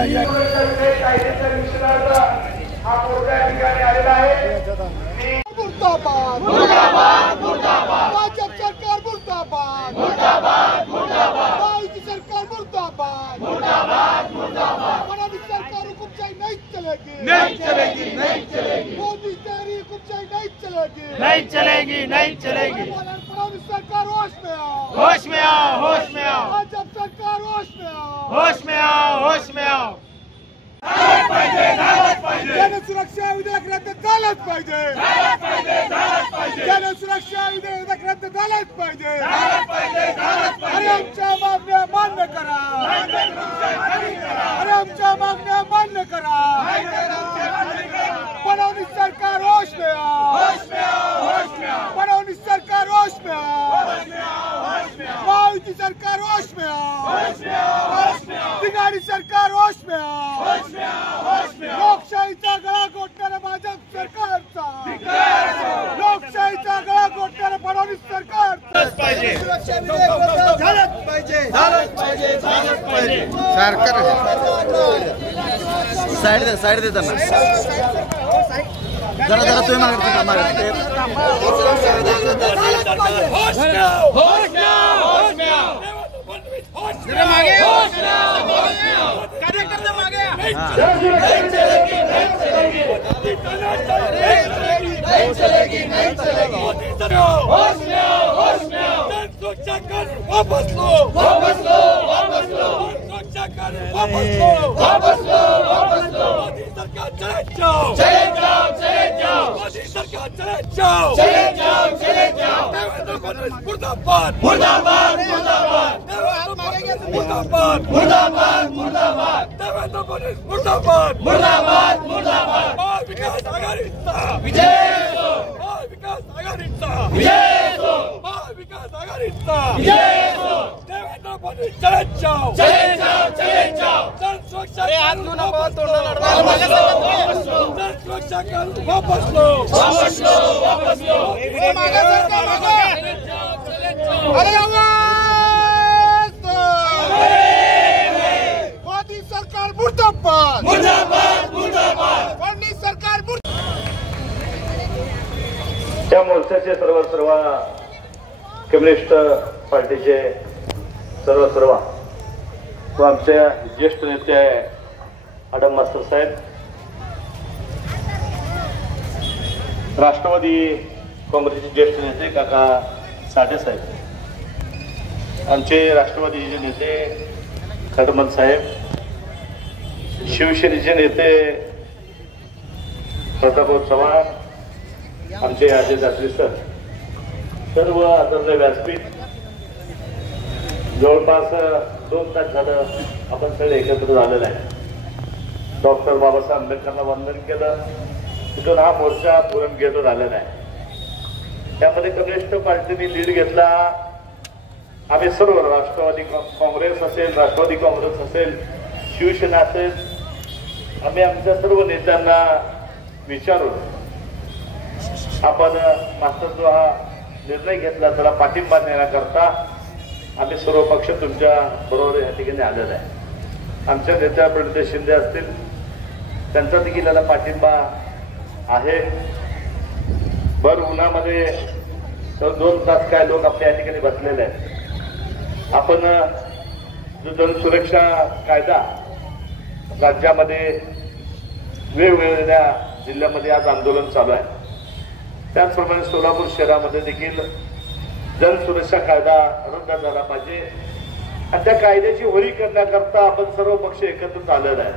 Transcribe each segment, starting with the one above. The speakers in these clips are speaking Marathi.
कायद्याच्या निषेधार्थ हा मोर्चा या ठिकाणी आलेला आहे। मुर्दाबाद मुर्दाबाद मुर्दाबाद भाजप सरकार मुर्दाबाद मुर्दाबाद मुर्दाबाद मोदी सरकार मुर्दाबाद मुर्दाबाद मुर्दाबाद फडणवीस सरकार हुकुमशाही नहीं चलेगी नहीं चलेगी नहीं चलेगी मोदी तेरी हुकुमशाही नहीं चलेगी नहीं चलेगी नहीं चलेगी फडणवीस सरकार होश में आओ होश में आओ होश में आओ भाजप सरकार होश में आओ होश में आओ होश में आओ जन सुरक्षा विधेयक रद्द झालंच पाहिजे जन सुरक्षा विधेयक रद्द झालंच पाहिजे अरे आमच्या मागण्या मान्य करा अरे आमच्या मागण्या मान्य करा फडणवीस सरकार होश में आओ फडणवीस सरकार होश में आओ मोदी सरकार होश में आओ बिगाड़ी सरकार होश में आओ लोकशाहीचा गळा घोटणाऱ्या भाजप सरकारचा लोकशाहीचा गळा घोटणाऱ्या फडणवीस सरकारचा सुरक्षा विधेयक रद्द झालंच पाहिजे सरकार साइड दे त्यांना जरा जरा तुम्ही मागे कार्यकर्ते मागे नहीं चलेगी नहीं चलेगी सुरक्षा कर वापस लो वापस लो वापस लो सुरक्षा कर वापस लो वापस लो वापस लो मोदी सरकार चले जाओ चले जाओ चले जाओ मोदी सरकार चले जाओ चले जाओ चले जाओ देवेंद्र फडणवीस मुर्दाबाद मुर्दाबाद मुर्दाबाद मुर्दाबाद मुर्दाबाद मुर्दाबाद देवेंद्र फडणवीस मुर्दाबाद मुर्दाबाद मुर्दाबाद महाविकास आघाडीचा विजय असो महाविकास आघाडीचा विजय असो महाविकास आघाडीचा विजय असो देवेंद्र फडणवीस चले जाओ चले जाओ चले जाओ जन सुरक्षा अरे हात नु नको तोंडाला वापस लो जन सुरक्षा कर वापस लो वापस लो वापस लो मागे सरकार मागे चले जाओ अरे आवाज मोदी सरकार मुर्दाबाद मुर्दाबाद मुर्दाबाद फडणवीस सरकार त्या मोर्चाचे सर्व कम्युनिस्ट पार्टीचे सर्व व आमच्या ज्येष्ठ नेते आडम मास्तर साहेब, राष्ट्रवादी काँग्रेसचे ज्येष्ठ नेते काका साठे साहेब, आमचे राष्ट्रवादीचे नेते खडमल साहेब, शिवसेनेचे नेते प्रतापराव चव्हाण, आमचे अजय दासरे सर, सर्व आदरणीय व्यासपीठ, जवळपास 2 तास झालं आपण सगळे एकत्र झालेलं आहे। डॉक्टर बाबासाहेब आंबेडकरांना वंदन केलं, तिथून हा मोर्चा पूर्ण घेतो झालेला आहे। त्यामध्ये कम्युनिस्ट पार्टीने लीड घेतला। आम्ही सर्व राष्ट्रवादी काँग्रेस असेल, राष्ट्रवादी काँग्रेस असेल, शिवसेना असेल, आम्ही आमच्या सर्व नेत्यांना विचारून आपण मास्टर जो हा निर्णय घेतला त्याला पाठिंबा देण्याकरता आम्ही सर्व पक्ष तुमच्या बरोबर या ठिकाणी आलेला आहे। आमच्या नेत्या प्रणिती शिंदे असतील, त्यांचा देखील याला पाठिंबा आहे। भर उन्हामध्ये 2 तास काय लोक आपल्या या ठिकाणी बसलेले आहेत। आपण जो जनसुरक्षा कायदा राज्यामध्ये वेगवेगळ्या जिल्ह्यामध्ये आज आंदोलन चालू आहे, त्याचप्रमाणे सोलापूर शहरामध्ये देखील जनसुरक्षा कायदा रद्द झाला पाहिजे आणि त्या कायद्याची होळी करण्याकरता आपण सर्व पक्ष एकत्र आलेला आहे।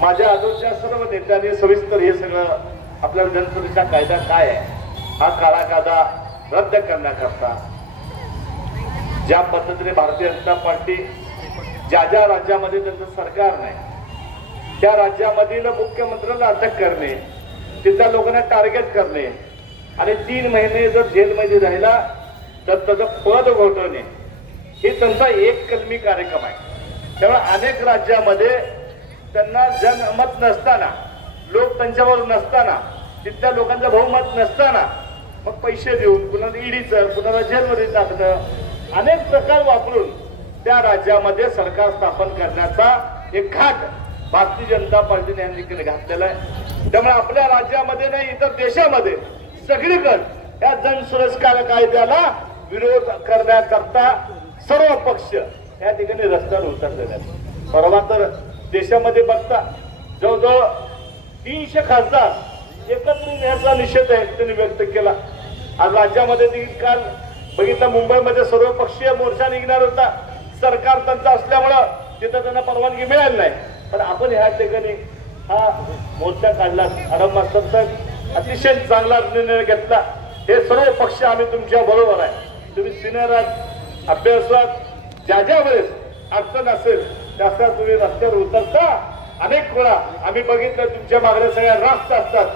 माझ्या आजच्या सर्व नेत्यांनी सविस्तर हे सगळं आपल्याला जनसुरक्षा कायदा काय आहे हा काळा कायदा रद्द करण्याकरता ज्या पद्धतीने भारतीय जनता पार्टी ज्या राज्यामध्ये त्यांचं सरकार नाही त्या राज्यामधील मुख्यमंत्र्यांना अटक करणे, तिथल्या लोकांना टार्गेट करणे आणि 3 महिने जर जेलमध्ये राहिला तर त्याचं पद घोटवणे हे त्यांचा एक कलमी कार्यक्रम आहे। त्यामुळे अनेक राज्यामध्ये त्यांना जनमत नसताना, लोक त्यांच्यावर नसताना, तिथल्या लोकांचं बहुमत नसताना मग पैसे देऊन कुणाला ईडीचं, कुणाला जेलमध्ये टाकणं, अनेक प्रकार वापरून त्या राज्यामध्ये सरकार स्थापन करण्याचा एक घाट भारतीय जनता पार्टीने या ठिकाणी घातलेला आहे. त्यामुळे आपल्या राज्यामध्ये नाही इतर देशामध्ये सगळीकडे या जनसुरक्षा कायद्याला विरोध करण्याकरता सर्व पक्ष या ठिकाणी रस्त्यावर उतरलेले आहेत. परवा तर देशामध्ये बघता जवळजवळ 300 खासदार एकत्रित याचा निषेध आहे त्यांनी व्यक्त केला. आज राज्यामध्ये देखील काल बघितलं मुंबईमध्ये सर्वपक्षीय मोर्चा निघणार होता. सरकार त्यांचं असल्यामुळं तिथं त्यांना परवानगी मिळाली नाही. पण आपण ह्या ठिकाणी हा मोर्चा काढला. आडम मास्तर साहेब अतिशय चांगला निर्णय घेतला. हे सर्व पक्ष आम्ही तुमच्या बरोबर आहे. तुम्ही सिनियर अभ्यासात ज्या ज्या वेळेस अडचण असेल त्याचा तुम्ही रस्त्यावर उतरता. अनेक वेळा आम्ही बघितलं तुमच्या मागण्या सगळ्या रास्त असतात.